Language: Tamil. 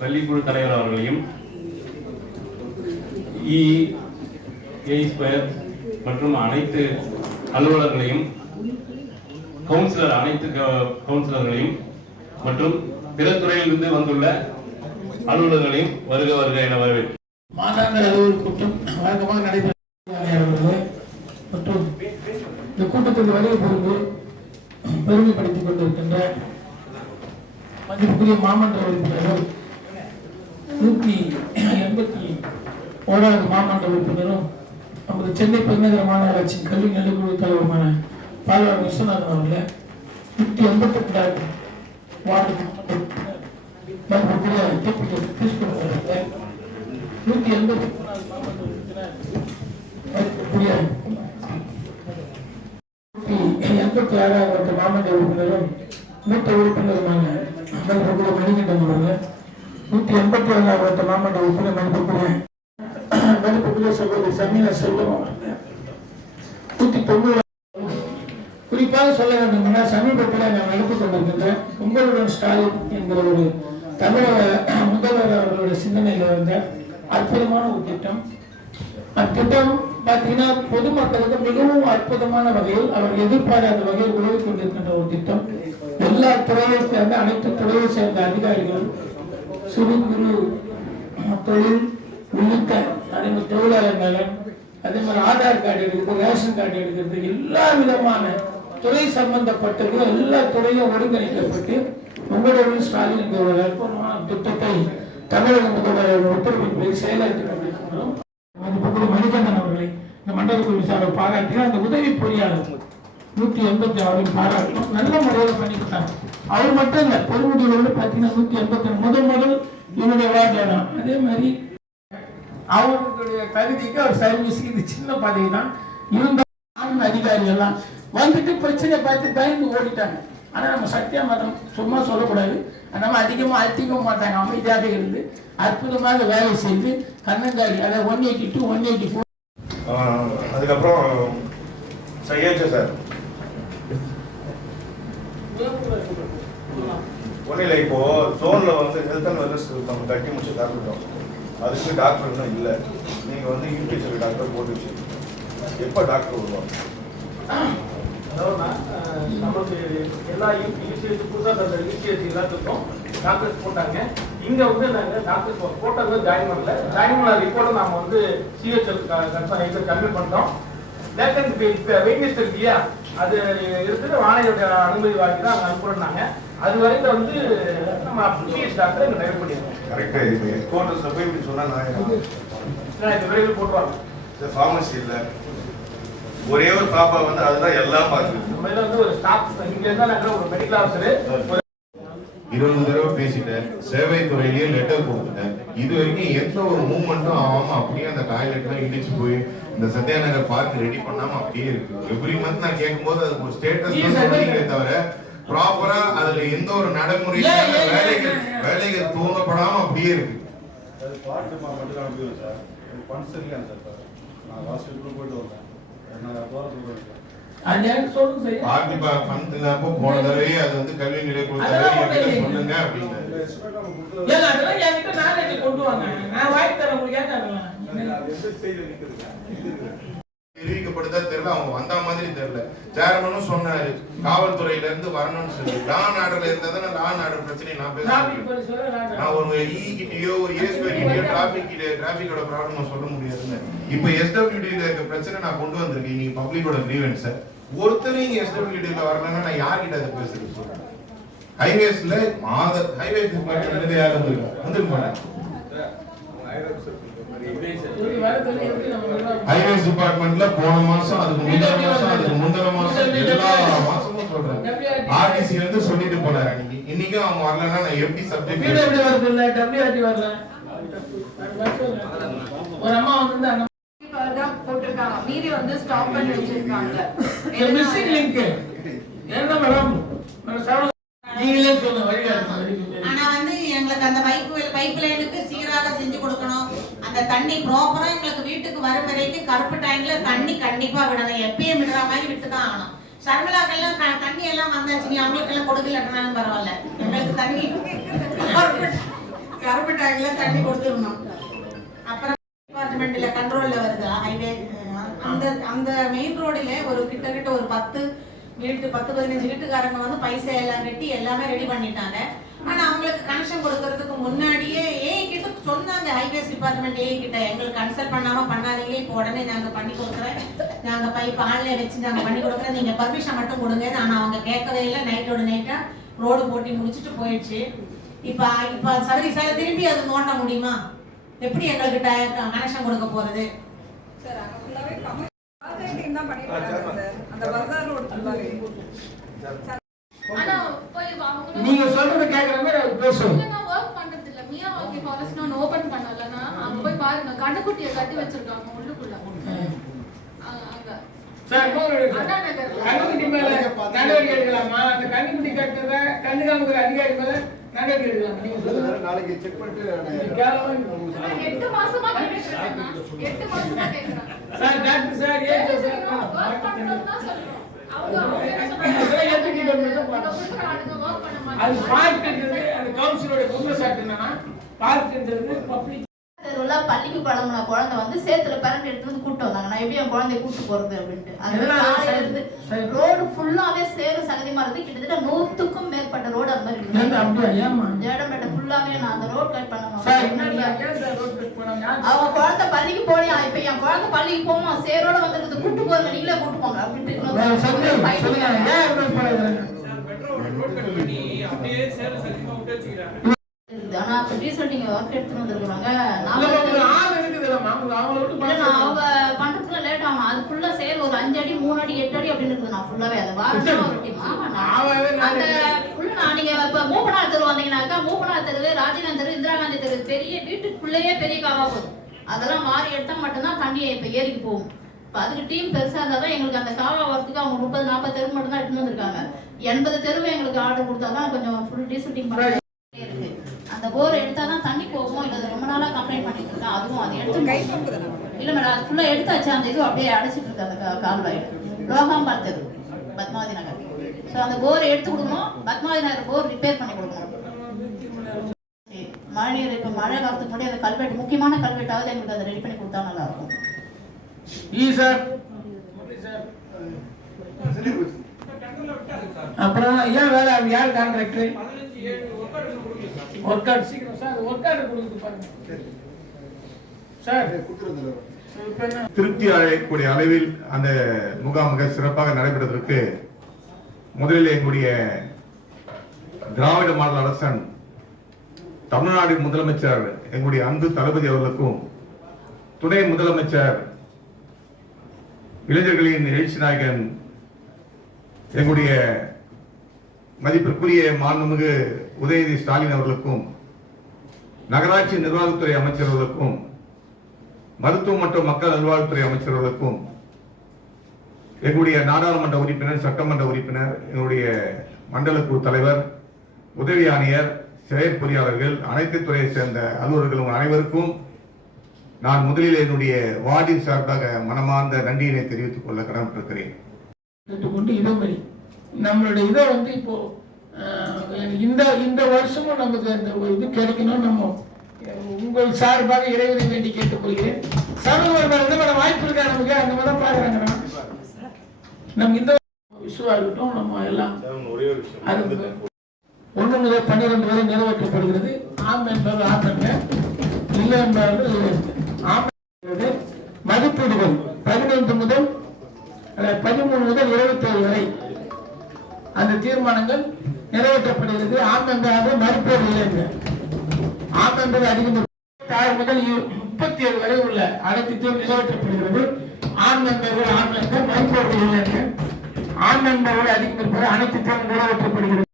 பள்ளிக்குழு கல்விக்குழு தலைவர் அவர்களையும் இ ஸ்கொயர் மற்றும் அனைத்து அலுவலர்களையும் கவுன்சிலர் அனைத்து க- கவுன்சிலர்களையும் மற்றும் பிற துறையிலிருந்து வந்துள்ள அலுவலர்களையும் வருக வருக என வரவேற்கிறேன் மாதாந்திர அலுவலர் கூட்டம் வழக்கமாக நடைபெறும் மற்றும் இந்த கூட்டத்திற்கு வருகை புரிந்து பெருமைப்படுத்திக் கொண்டிருக்கின்ற மதிப்புக்குரிய மாமன்ற உறுப்பினர்கள் நூற்றி எண்பத்தி ஓராவது மாமன்ற உறுப்பினரும் நமது சென்னை பெருநகர மாநகராட்சியின் கல்வி நெடுக்குழு தலைவருமான பால்வார் விஸ்வநாதன் அவர்கள் நூற்றி எண்பத்தி ரெண்டாவது வார்டு மாமன்ற உறுப்பினர் நூத்தி எண்பத்தி மூணாவது மாமன்ற உறுப்பினர் எண்பத்தி ஆறாவது மாமன்ற உறுப்பினரும் மூத்த உறுப்பினருமான மணிகண்டன் அவர்கள் நூத்தி எண்பத்தி ஏழாவது வட்ட மாவட்ட உறுப்பினர் மதிப்புக்குரிய? மதிப்புக்குரிய சகோதரி சமீனா செல்வம் அவர்கள் நூத்தி தொண்ணூறு குறிப்பாக சொல்ல வேண்டும்னா சமீபத்தில் நான் நடத்திக் கொண்டிருக்கின்ற உங்களுடன் ஸ்டாலின் என்கிற ஒரு தமிழக முதல்வர் அவர்களுடைய சிந்தனையில் இருந்த அற்புதமான ஒரு திட்டம். அத்திட்டம் பார்த்தீங்கன்னா பொதுமக்களுக்கு மிகவும் அற்புதமான வகையில் அவர் எதிர்பாராத வகையில் உதவி கொண்டிருக்கின்ற ஒரு திட்டம். எல்லா துறையை சேர்ந்த அனைத்து துறையை சேர்ந்த அதிகாரிகளும் சிறு குறு தொழில் உள்ளிட்ட அதே தொழிலாளர் நலன் அதே மாதிரி ஆதார் கார்டு எடுக்கிறது ரேஷன் கார்டு எடுக்கிறது எல்லா விதமான துறை சம்பந்தப்பட்டது எல்லா துறையும் ஒருங்கிணைக்கப்பட்டு உங்களுடன் ஸ்டாலின் ஒரு அற்புதமான திட்டத்தை தமிழக முதல்வர் உத்தரவின்படி செயலாற்றி மதிப்புக்குரிய மணிகண்டன் அவர்களை இந்த மண்டல குழு சார்பில் பாராட்டி அந்த உதவி பொறியாளர் நூத்தி எண்பத்தி ஆறு பாராட்டணும். நல்ல முறையில் பண்ணிக்கிட்டாங்க. அவர் மட்டும் இல்ல பொதுமுடியில் பார்த்தீங்கன்னா நூத்தி எண்பத்தி முதல் முதல் என்னுடைய வார்டில் அதே மாதிரி அவருடைய தகுதிக்கு அவர் சர்வீஸ் இது சின்ன பதவி தான். இருந்த ஆண் எல்லாம் வந்துட்டு பிரச்சனை பார்த்து பயந்து ஓடிட்டாங்க. ஆனா நம்ம சத்தியா மதம் சும்மா சொல்லக்கூடாது. நம்ம அதிகமா அழுத்திக்கவும் மாட்டாங்க. அமைதியாக இருந்து அற்புதமாக வேலை செய்து கண்ணங்காரி அதாவது one eighty two one eighty four அதுக்கப்புறம் சையாச்சா சார். ஒன்றும் இல்லை இப்போ ஜோனில் வந்து ஹெல்த் அண்ட் வெல்னஸ் நம்ம கட்டி முடிச்சு திறந்துட்டோம் அதுக்கு டாக்டர் இன்னும் இல்லை. நீங்கள் வந்து யூபிஎஸ்சி டாக்டர் போட்டு வச்சுருக்கீங்க. எப்போ டாக்டர் வருவாங்க? அதாவதுண்ணா, அஹ், நமக்கு எல்லா யூசிஎஸ்சி புதுசாக தந்த யூசிஎஸ்சி எல்லாத்துக்கும் டாக்டர்ஸ் போட்டாங்க. இங்கே வந்து நாங்கள் டாக்டர்ஸ் போட்டது ஜாயின் பண்ணல. ஜாயின் பண்ண ரிப்போர்ட்டை நாம வந்து சிஹெச்எல் கன்சல்ட் கன்வெர்ட் பண்ணிட்டோம். வேக்கன்ட் வெயிட் லிஸ்ட் இருக்கு இல்லையா அது இருக்குது. வாழையோட அனுமதி வாங்கி தான் அங்கே அனுப்புறோம்னாங்க அது வரைக்கும் வந்து நம்ம சிஹெச் டாக்டர் இங்கே டைவர்ட் பண்ணிடுவோம் கரெக்டாக இது ஹெட் குவார்ட்டர்ஸில் போய் இப்படி சொன்னால் நான் இது விரைவில் போட்டுருவாங்க. ஃபார்மசி இல்லை ஒரே ஒரு பாப்பா வந்து அதுதான் எல்லாம் பார்க்குது. நம்ம இதில் வந்து ஒரு ஸ்டாஃப் இங்க இருந்தா நாங்கள் ஒரு மெடிக்கல் ஆஃபீஸர் ஒரு இருபது தடவை பேசிட்டேன். சேவை துறையிலேயே லெட்டர் கொடுத்துட்டேன். இது வரைக்கும் எந்த ஒரு மூவ்மெண்ட்டும் ஆகாம அப்படியே அந்த டாய்லெட்லாம் இடிச்சு போய் இந்த சத்யாநகர் பார்க் ரெடி பண்ணாம அப்படியே இருக்கு. எவ்ரி மந்த் நான் கேட்கும்போது அதுக்கு ஒரு ஸ்டேட்டஸ் தவிர ப்ராப்பரா அதுல எந்த ஒரு நடைமுறையில ஏன், வேலைகள்? வேலைகள் தூங்கப்படாம அப்படியே இருக்கு. அது அது போன தடவை அது வந்து கல்வி நிலை சொல்லுங்க அப்படின்னு தெரிவிக்கப்படுதா தெரியல அவங்க வந்த மாதிரி தெரியல. சேர்மனும் சொன்னாரு காவல்துறையில இருந்து வரணும்னு சொல்லி. லான் ஆர்டர்ல இருந்தா தானே லான் ஆர்டர் பிரச்சனை நான் பேச நான் ஒரு இ கிட்டயோ ஒரு ஏஎஸ்பி கிட்டயோ டிராபிக் டிராபிக்கோட ப்ராப்ளம் சொல்ல முடியாதுன்னு இப்போ எஸ்டபிள்யூடில இருக்க பிரச்சனை நான் கொண்டு வந்திருக்கேன். நீங்க பப்ளிக்கோட கிரீவன்ஸ் ஒருத்தர் இங்க எஸ்டபிள்யூடில வரலன்னா நான் யார்கிட்ட அதை பேசுறது சொல்றேன்? ஹைவேஸ்ல மாத ஹைவே டிபார்ட்மெண்ட் யார் வந்திருக்கா? வந்திருக்க மாட்டேன் ஒரு வாரத்துல எப்படி நம்ம நல்லா ஹைவேஸ் டிபார்ட்மெண்ட்ல போன மாசம் அதுக்கு முந்தின மாசம் அதுக்கு முந்தின மாசம் எல்லா மாசமும் சொல்றேன் ஆர்டிசி வந்து சொல்லிட்டு போனாரு அன்னைக்கு. இன்னைக்கும் அவங்க வரலன்னா நான் எப்படி சப்ஜெக்ட் இல்ல? டபிள்யூஆர்டி வரல. ஒரு அம்மா வந்து போட்டிருக்காங்க. மீதி வந்து ஸ்டாப் பண்ணி வச்சிருக்காங்க. மிஸ்ஸிங் லிங்க் என்ன மேடம் சார் நீங்களே சொல்லுங்க வழிகாட்டுங்க ஆனா வந்து எங்களுக்கு அந்த பைப் பைப் லைனுக்கு சீராக செஞ்சு கொடுக்கணும் அந்த தண்ணி ப்ராப்பரா எங்களுக்கு வீட்டுக்கு வரும் வரைக்கும் கருப்பு டைம்ல தண்ணி கண்டிப்பா விடணும். எப்பயும் விடுற மாதிரி விட்டு தான் ஆகணும். சர்மிளாக்கெல்லாம் க- தண்ணி எல்லாம் வந்தாச்சு நீ அவங்களுக்கு எல்லாம் கொடுக்கலன்னாலும் பரவாயில்ல. எங்களுக்கு தண்ணி கருப்பு டைம்ல தண்ணி கொடுத்துடணும். அப்புறம் டிபார்ட்மெண்ட்ல கண்ட்ரோல்ல வருது. ஹைவே அந்த அந்த மெயின் ரோடுல ஒரு கிட்டத்தட்ட ஒரு பத்து வீட்டு பத்து பதினஞ்சு வீட்டுக்காரங்க வந்து பைசா எல்லாம் கட்டி எல்லாமே ரெடி பண்ணிட்டாங்க. ஆனா அவங்களுக்கு கனெக்ஷன் கொடுக்கறதுக்கு ஹைவேஸ் டிபார்ட்மெண்ட் ஏஐ கிட்ட எங்களுக்கு கன்சல்ட் பண்ணாம பண்ணாதீங்க. இப்போ உடனே நாங்க பண்ணி கொடுக்குறேன். நாங்க பைப் ஆன்ல வச்சு நாங்க பண்ணி கொடுக்குறோம் நீங்க பர்மிஷன் மட்டும் கொடுங்க. ஆனா அவங்க கேட்கவே இல்லை. நைட்டோட நைட்டா ரோடு போட்டி முடிச்சுட்டு போயிடுச்சு. இப்ப இப்ப சர்வீஸால திருப்பி அது நோண்ட முடியுமா? எப்படி எங்களுக்கு கனெக்ஷன் கொடுக்க போறது? சார். சார். நீங்க சொல்றத கேக்குற மாதிரி பேசுவோம் பாருங்க கண்ணுக்குட்டியை கட்டி வச்சிருக்காங்க உள்ளுக்குள்ள. கண்ணுக்குட்டி மேல நடவடிக்கை எடுக்கலாமா? அந்த கண்ணுக்குட்டி கட்டுறத கண்ணு காமிக்கிற அதிகாரி மேல நடவடிக்கை எடுக்கலாமா. நாளைக்கு செக் பண்ணிட்டு எட்டு மாசமா. எட்டு மாசமா. சார் டாக்டர் சார் ஏன் அது மாட்டாங்க. பார்க்குன்றது அந்த கவுன்சிலோட குற்றச்சாட்டு என்னன்னா பார்க்குன்றது பப்ளிக் தெருவுல பள்ளிக்கு கிளம்புன குழந்தை வந்து சேத்துல பிறண்டு எடுத்து வந்து கூட்டு வந்தாங்க. நான் எப்படி என் குழந்தைய கூட்டு போறது அப்படின்ட்டு. அது இருந்து. ரோடு ஃபுல்லாவே சேரும் சகதியமா இருந்து கிட்டத்தட்ட நூத்துக்கும் மேற்பட்ட ரோடு அந்த மாதிரி ஜேடம்பேட்டை ஃபுல்லாவே நான் அந்த ரோட் கட் பண்ணணும் சார் என்ன சார் ஏன் சார் ரோட் கட் பண்ணாங்க? யார் அவங்க குழந்தை பள்ளிக்கு போனியா? இப்ப என் குழந்தை பள்ளிக்கு போமா? சேரோட வந்துருக்குது. கூட்டு போங்க நீங்களே கூட்டு போங்க அப்படின்ட்டு ஆனா அப்ப டீசல் நீங்க ஒர்க் எடுத்துட்டு வந்திருக்காங்க இல்ல, ஒரு ஆள் இருக்குதுல்லம்மா, அவங்க அவங்கள விட்டு இல்ல, நான் பார்த்து- அவங்க பண்றதுக்குள்ள லேட் ஆகும் அது ஃபுல்லா சேர் ஒரு அஞ்சு அடி மூணு அடி எட்டு அடி அப்படின்னு இருக்குது. நான் ஃபுல்லாவே அது வாரத்துல ஒரு டீம் ஆமா நான் ஆமாவே நான் அந்த ஃபுல்லா நான் நீங்க இப்ப மூப்பனார் தெரு வந்தீங்கன்னாக்கா மூப்பனார் தெரு ராஜீவன் தெரு இந்திரா காந்தி தெரு பெரிய வீட்டுக்குள்ளேயே பெரிய காவா போகுது. அதெல்லாம் மாறி எடுத்தா மட்டும்தான் தண்ணி இப்ப ஏரிக்கு போகும். இப்ப அதுக்கு டீம் பெருசா இருந்தா தான் எங்களுக்கு அந்த காவா வரத்துக்கு அவங்க முப்பது நாற்பது தெரு மட்டும் தான் எடுத்துட்டு வந்திருக்காங்க. எண்பது தெருவு எங்களுக்கு ஆர்டர் கொடுத்தாதான் கொஞ்சம் ஃபுல் டீசல் பண்ண இருக்கு. அந்த போர் எடுத்தாதான் தண்ணி போகும் இல்ல அது ரொம்ப நாளா கம்ப்ளைண்ட் பண்ணிட்டு இருக்கேன் அதுவும் அது எடுத்து இல்ல மேடம் அது ஃபுல்லா எடுத்தாச்சு அந்த இது அப்படியே அடைச்சிட்டு இருக்கு அந்த கால்வாய் லோகாம்பால் தெரு பத்மாவதி நகர். ஸோ அந்த போர் எடுத்து கொடுக்கணும். பத்மாவதி நகர் போர் ரிப்பேர் பண்ணி கொடுக்கணும். சரி, மழை நீர் இப்ப மழை காலத்துக்கு முன்னாடி அந்த கல்வெட்டு முக்கியமான கல்வெட்டாவது எங்களுக்கு அதை ரெடி பண்ணி கொடுத்தா நல்லா இருக்கும். ஈ சார் அப்புறம் ஏன் வேலை யார் கான்ட்ராக்டர் ஒர்க் அவுட் சீக்கிரம் சார் ஒர்க் அவுட் கொடுக்குது பாருங்க. திருப்தி அடையக்கூடிய அளவில் அந்த முகாம்கள் சிறப்பாக நடைபெறுவதற்கு முதலில் எங்களுடைய திராவிட மாடல் அரசன் தமிழ்நாடு முதலமைச்சர் எங்களுடைய அன்பு தளபதி அவர்களுக்கும் துணை முதலமைச்சர் இளைஞர்களின் எழுச்சி நாயகன் எங்களுடைய மதிப்பிற்குரிய மாண்புமிகு உதயநிதி ஸ்டாலின் அவர்களுக்கும் நகராட்சி நிர்வாகத்துறை அமைச்சர் அவர்களுக்கும் மருத்துவம் மற்றும் மக்கள் நல்வாழ்வுத்துறை அமைச்சர்களுக்கும் எங்களுடைய நாடாளுமன்ற உறுப்பினர் சட்டமன்ற உறுப்பினர் எங்களுடைய மண்டல குழு தலைவர் உதவி ஆணையர் செயற்பொறியாளர்கள் அனைத்து துறையை சேர்ந்த அலுவலர்களும் அனைவருக்கும் நான் முதலில் என்னுடைய வார்டின் சார்பாக மனமார்ந்த நன்றியினை தெரிவித்துக் கொள்ள கடமைப்பட்டிருக்கிறேன். கேட்டுக்கொண்டு இதே மாதிரி நம்மளுடைய இதை வந்து இப்போ இந்த இந்த வருஷமும் நமக்கு அந்த இது கிடைக்கணும் நம்ம உங்கள் சார்பாக இறைவனை வேண்டி கேட்டுக்கொள்கிறேன். சமூக வருமானம் எந்த மாதிரி வாய்ப்பு இருக்கா. நமக்கு அந்த மாதிரி தான் பார்க்குறாங்க நம்ம இந்த விஷயம் இருக்கட்டும் நம்ம எல்லாம் ஒன்று முதல் பன்னிரெண்டு வரை நிறைவேற்றப்படுகிறது. ஆம் என்பது ஆம் இல்லை என்பது ஆம் மதிப்பீடுகள். பதினைந்து முதல் பதிமூணு முதல் இருபத்தேழு வரை அந்த தீர்மானங்கள் நிறைவேற்றப்படுகிறது. ஆம் என்பதாக மறுப்பேறு இல்லை ஆட்டங்கள் ஆம் அதிகம் முதல் முப்பத்தி ஏழு வரை உள்ள அனைத்து நிறைவேற்றப்படுகிறது ஆண் என்பவர்கள் ஆண் என்பது மறுப்பேறு இல்லை ஆண் நண்பர்கள் அதிகம் இருப்பது அனைத்து தீர்வு நிறைவேற்றப்படுகிறது